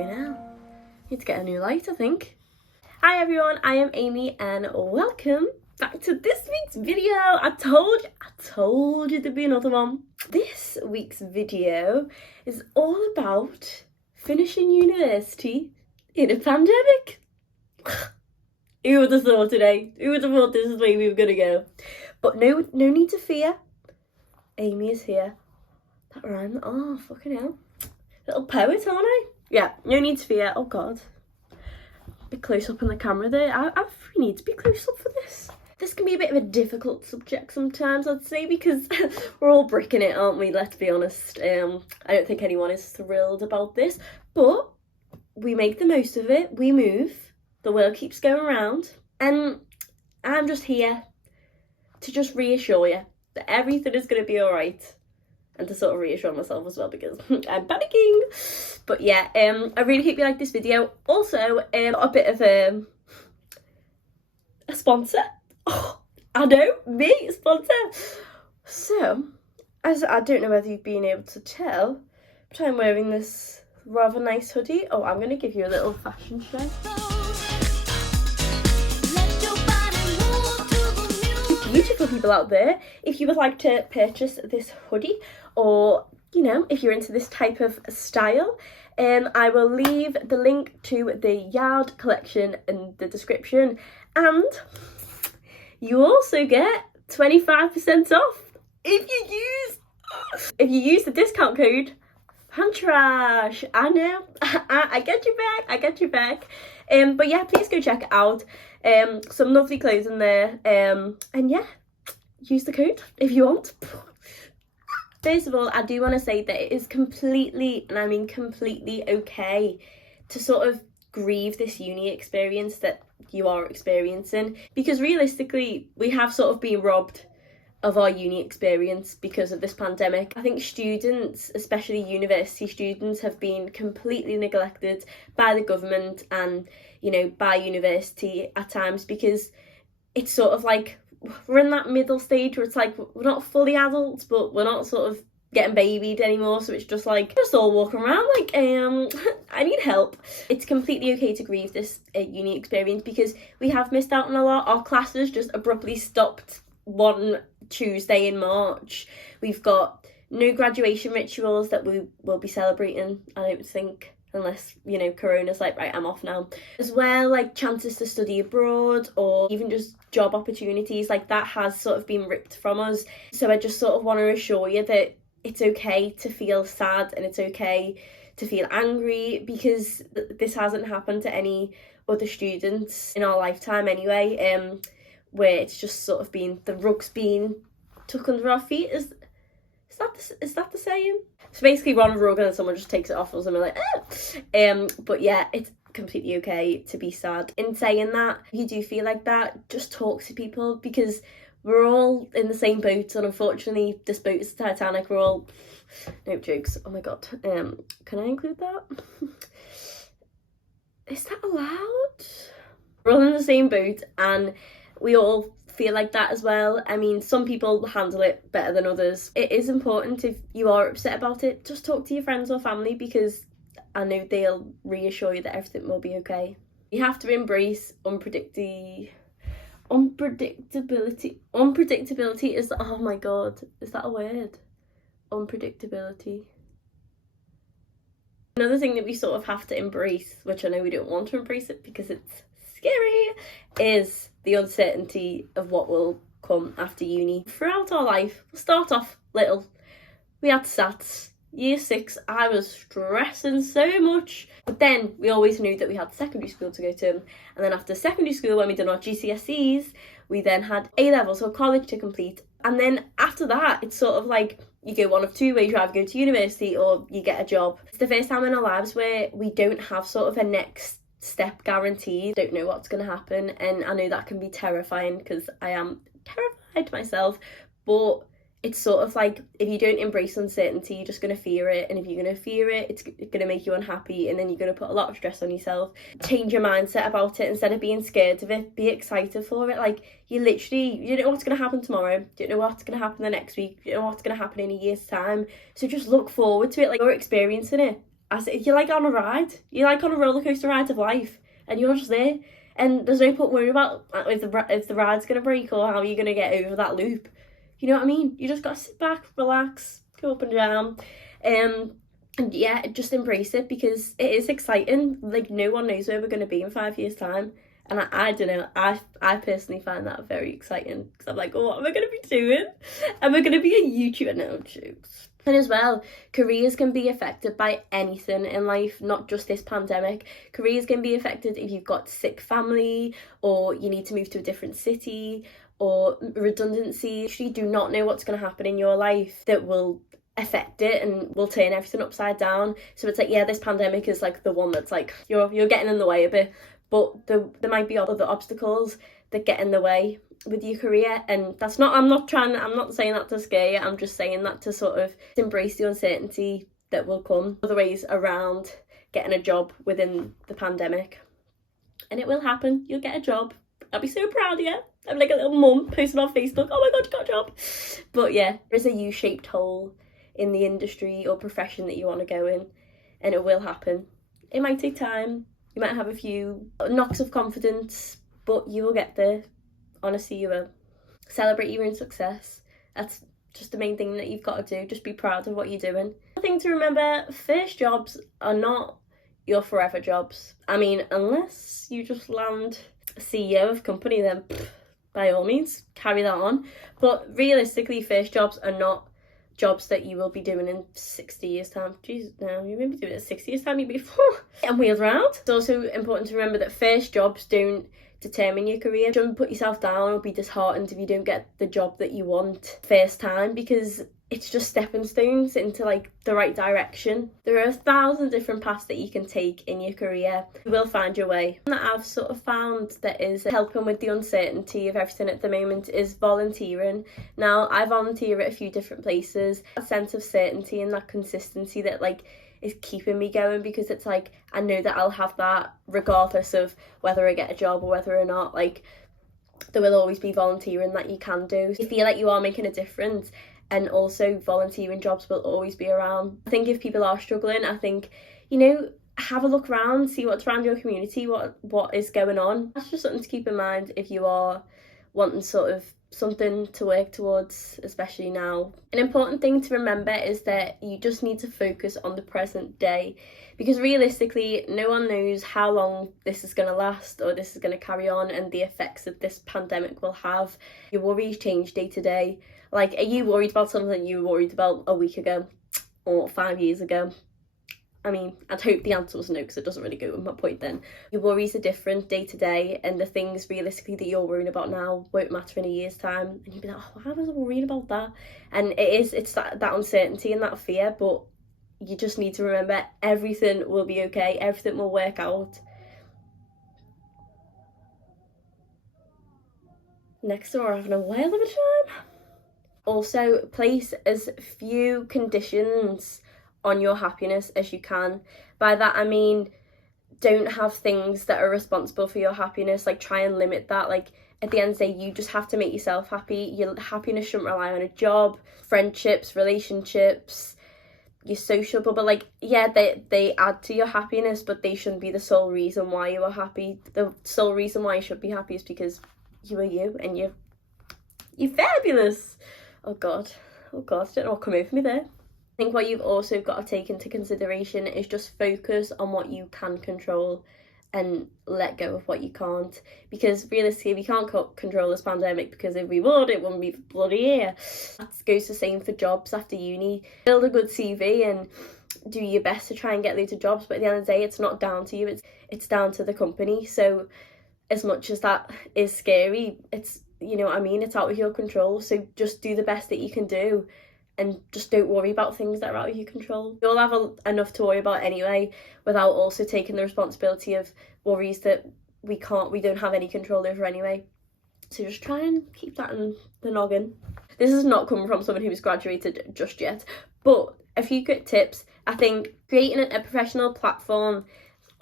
Fucking hell. Need to get a new light, I think. Hi everyone, I am Amy and welcome back to this week's video. I told you there'd be another one. This week's video is all about finishing university in a pandemic. Who would have thought today? Who would have thought this is the way we were gonna go? But no need to fear. Amy is here. That rhyme. Oh, fucking hell. Little poet, aren't I? Yeah, no need to fear. Oh god. Bit close up on the camera there. I really need to be close up for this. This can be a bit of a difficult subject sometimes, I'd say, because we're all bricking it, aren't we? Let's be honest. I don't think anyone is thrilled about this, but we make the most of it. We move. The world keeps going around, and I'm just here to just reassure you that everything is going to be all right. And to sort of reassure myself as well, because I'm panicking. But yeah, I really hope you like this video. Also, a bit of a sponsor. Oh, I know, me, sponsor. So, as I don't know whether you've been able to tell, but I'm wearing this rather nice hoodie. Oh, I'm going to give you a little fashion show. Beautiful people out there, if you would like to purchase this hoodie, or you know, if you're into this type of style, I will leave the link to the Yard collection in the description, and you also get 25% off if you use the discount code Pantrash. I know, I get you back. But yeah, please go check it out. Some lovely clothes in there, and yeah, use the code if you want. First of all, I do want to say that it is completely, and I mean completely, okay to sort of grieve this uni experience that you are experiencing, because realistically we have sort of been robbed of our uni experience because of this pandemic. I think students, especially university students, have been completely neglected by the government and, you know, by university at times, because it's sort of like we're in that middle stage where it's like we're not fully adults, but we're not sort of getting babied anymore, so it's just like just all walking around like I need help. It's completely okay to grieve this uni experience, because we have missed out on a lot. Our classes just abruptly stopped one Tuesday in March. We've got no graduation rituals that we will be celebrating, I don't think, unless, you know, Corona's like, right, I'm off now. As well, like chances to study abroad or even just job opportunities, like that has sort of been ripped from us. So I just sort of want to assure you that it's okay to feel sad and it's okay to feel angry, because this hasn't happened to any other students in our lifetime anyway, where it's just sort of been, the rug's been took under our feet. Is that the saying? So basically we're on a rug and then someone just takes it off us and we're like, ah! But yeah, it's completely okay to be sad. In saying that, if you do feel like that, just talk to people, because we're all in the same boat, and unfortunately this boat is the Titanic. We're all, no jokes, oh my god, can I include that? Is that allowed? We're all in the same boat and we all feel like that as well. I mean, some people handle it better than others. It is important, if you are upset about it, just talk to your friends or family, because I know they'll reassure you that everything will be okay. You have to embrace unpredictability. Unpredictability is, oh my god, is that a word? Unpredictability. Another thing that we sort of have to embrace, which I know we don't want to embrace it because it's scary, is the uncertainty of what will come after uni. Throughout our life, we'll start off little. We had SATs. Year 6, I was stressing so much. But then we always knew that we had secondary school to go to. And then after secondary school, when we did our GCSEs, we then had A-levels, or college, to complete. And then after that, it's sort of like you go one of two ways. You either go to university or you get a job. It's the first time in our lives where we don't have sort of a next step guaranteed. Don't know what's going to happen, and I know that can be terrifying, because I am terrified myself. But it's sort of like, if you don't embrace uncertainty, you're just going to fear it, and if you're going to fear it, it's going to make you unhappy, and then you're going to put a lot of stress on yourself. Change your mindset about it. Instead of being scared of it, be excited for it. Like, you don't know what's going to happen tomorrow, you don't know what's going to happen the next week, you don't know what's going to happen in a year's time, so just look forward to it. Like, you're experiencing it, I said, you're like on a ride. You're like on a roller coaster ride of life, and you're just there. And there's no point worrying about if the ride's going to break or how you're going to get over that loop. You know what I mean? You just got to sit back, relax, go up and down. And yeah, just embrace it, because it is exciting. Like, no one knows where we're going to be in 5 years' time. And I don't know, I personally find that very exciting, because I'm like, oh, what am I going to be doing? Am I going to be a YouTuber? No, jokes. And as well, careers can be affected by anything in life, not just this pandemic. Careers can be affected if you've got sick family, or you need to move to a different city, or redundancy. You do not know what's going to happen in your life that will affect it and will turn everything upside down. So it's like, yeah, this pandemic is like the one that's like, you're getting in the way a bit, but there might be other obstacles that get in the way with your career. And that's not, I'm not saying that to scare you, I'm just saying that to sort of embrace the uncertainty that will come. Other ways around getting a job within the pandemic, and it will happen. You'll get a job. I'll be so proud of you. I'm like a little mum posting on Facebook, oh my god, you got a job. But yeah, there's a U-shaped hole in the industry or profession that you want to go in, and it will happen. It might take time, you might have a few knocks of confidence, but you will get there. Honestly, you will. Celebrate your own success. That's just the main thing that you've got to do. Just be proud of what you're doing. The thing to remember, first jobs are not your forever jobs. I mean, unless you just land a CEO of company, then by all means, carry that on. But realistically, first jobs are not jobs that you will be doing in 60 years time. Jesus, no, you won't be doing it in 60 years time, you'll be and wheeled around. It's also important to remember that first jobs don't determine your career. Don't put yourself down or be disheartened if you don't get the job that you want first time, because it's just stepping stones into like the right direction. There are 1,000 different paths that you can take in your career. You will find your way. And that I've sort of found that is helping with the uncertainty of everything at the moment is volunteering. Now, I volunteer at a few different places. A sense of certainty and that consistency that like is keeping me going, because it's like I know that I'll have that regardless of whether I get a job or whether or not. Like, there will always be volunteering that you can do. You feel like you are making a difference. And also volunteering jobs will always be around. I think if people are struggling, I think, you know, have a look around, see what's around your community, what is going on. That's just something to keep in mind if you are wanting sort of something to work towards, especially now. An important thing to remember is that you just need to focus on the present day, because realistically, no one knows how long this is going to last or this is going to carry on, and the effects that this pandemic will have. Your worries change day to day. Like, are you worried about something you were worried about a week ago or 5 years ago? I mean, I'd hope the answer was no, because it doesn't really go with my point then. Your worries are different day to day, and the things realistically that you're worrying about now won't matter in a year's time. And you'll be like, oh, why was I worrying about that? And it's that uncertainty and that fear, but you just need to remember everything will be okay, everything will work out. Next door, having a whale of a time. Also, place as few conditions on your happiness as you can. By that I mean, don't have things that are responsible for your happiness. Like, try and limit that. Like, at the end of the day, you just have to make yourself happy. Your happiness shouldn't rely on a job, friendships, relationships, your social bubble. Like, yeah, they add to your happiness, but they shouldn't be the sole reason why you are happy. The sole reason why you should be happy is because you are you, and you're fabulous. Oh god, I don't know what come over me there. I think what you've also got to take into consideration is just focus on what you can control and let go of what you can't. Because realistically, we can't control this pandemic, because if we would, it wouldn't be bloody here. That goes the same for jobs after uni. Build a good CV and do your best to try and get loads of jobs, but at the end of the day, it's not down to you, it's down to the company. So as much as that is scary, it's, you know what I mean, it's out of your control. So just do the best that you can do, and just don't worry about things that are out of your control. You'll have enough to worry about anyway, without also taking the responsibility of worries that we don't have any control over anyway. So just try and keep that in the noggin. This is not coming from someone who's graduated just yet, but a few good tips. I think creating a professional platform,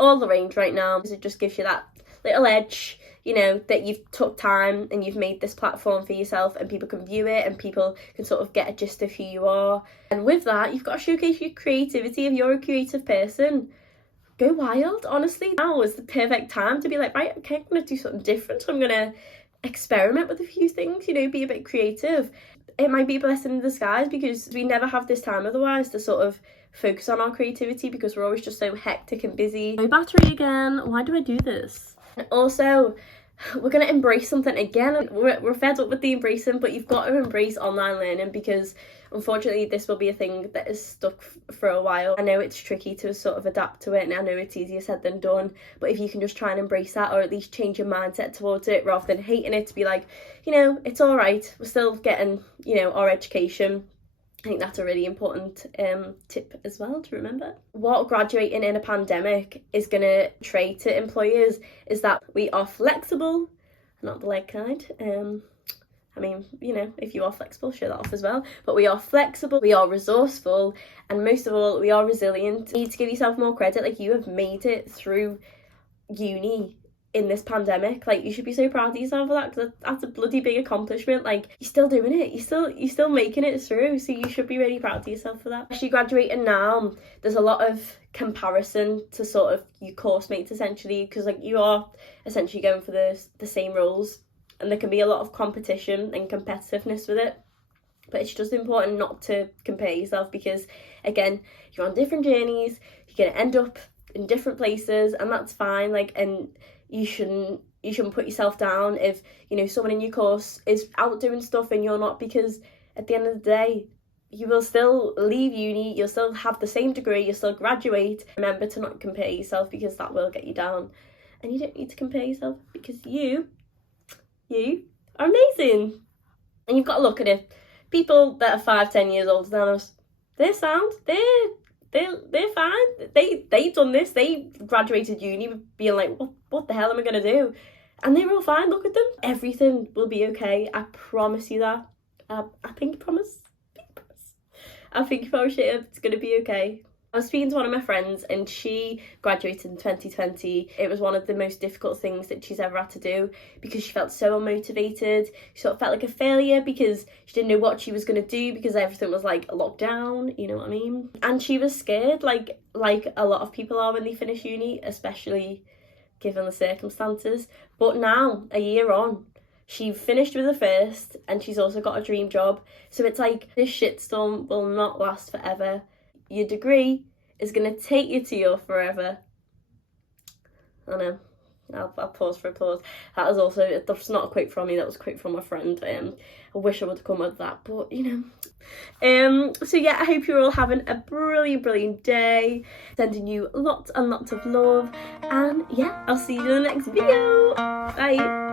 all the range right now, because it just gives you that little edge, you know, that you've took time and you've made this platform for yourself and people can view it and people can sort of get a gist of who you are. And with that, you've got to showcase your creativity. If you're a creative person, go wild. Honestly, now is the perfect time to be like, right, okay, I'm going to do something different. I'm going to experiment with a few things, you know, be a bit creative. It might be a blessing in disguise because we never have this time otherwise to sort of focus on our creativity because we're always just so hectic and busy. No battery again. Why do I do this? And also, we're going to embrace something again. We're fed up with the embracing, but you've got to embrace online learning because unfortunately this will be a thing that is stuck for a while. I know it's tricky to sort of adapt to it and I know it's easier said than done, but if you can just try and embrace that or at least change your mindset towards it rather than hating it, to be like, you know, it's all right, we're still getting, you know, our education. I think that's a really important tip as well to remember. What graduating in a pandemic is going to portray to employers is that we are flexible, not the leg kind. I mean, you know, if you are flexible, show that off as well. But we are flexible, we are resourceful, and most of all, we are resilient. You need to give yourself more credit. Like, you have made it through uni in this pandemic. Like, you should be so proud of yourself for that because that's a bloody big accomplishment. Like, you're still doing it, you're still making it through, so you should be really proud of yourself for that. As you're graduating now, there's a lot of comparison to sort of your course mates essentially, because like you are essentially going for the same roles and there can be a lot of competition and competitiveness with it. But it's just important not to compare yourself because, again, you're on different journeys, you're going to end up in different places, and that's fine. Like, and you shouldn't put yourself down if, you know, someone in your course is out doing stuff and you're not, because at the end of the day, you will still leave uni, you'll still have the same degree, you'll still graduate. Remember to not compare yourself because that will get you down. And you don't need to compare yourself because you are amazing. And you've got to look at it. People that are 5-10 years older than us, they're sound, they're fine. They've done this. They graduated uni being like, what the hell am I gonna do? And they were all fine. Look at them. Everything will be okay. I promise you that. I pinky promise. I think if I was shit, it's gonna be okay. I was speaking to one of my friends and she graduated in 2020. It was one of the most difficult things that she's ever had to do because she felt so unmotivated. She sort of felt like a failure because she didn't know what she was going to do because everything was like locked down, you know what I mean? And she was scared like a lot of people are when they finish uni, especially given the circumstances. But now, a year on, she finished with her first and she's also got a dream job. So it's like, this shitstorm will not last forever. Your degree is going to take you to your forever. I know. I'll pause for applause. That was also, that's not a quote from me, that was a quote from my friend. I wish I would have come with that, but you know. So yeah, I hope you're all having a brilliant day. Sending you lots and lots of love. And yeah, I'll see you in the next video. Bye.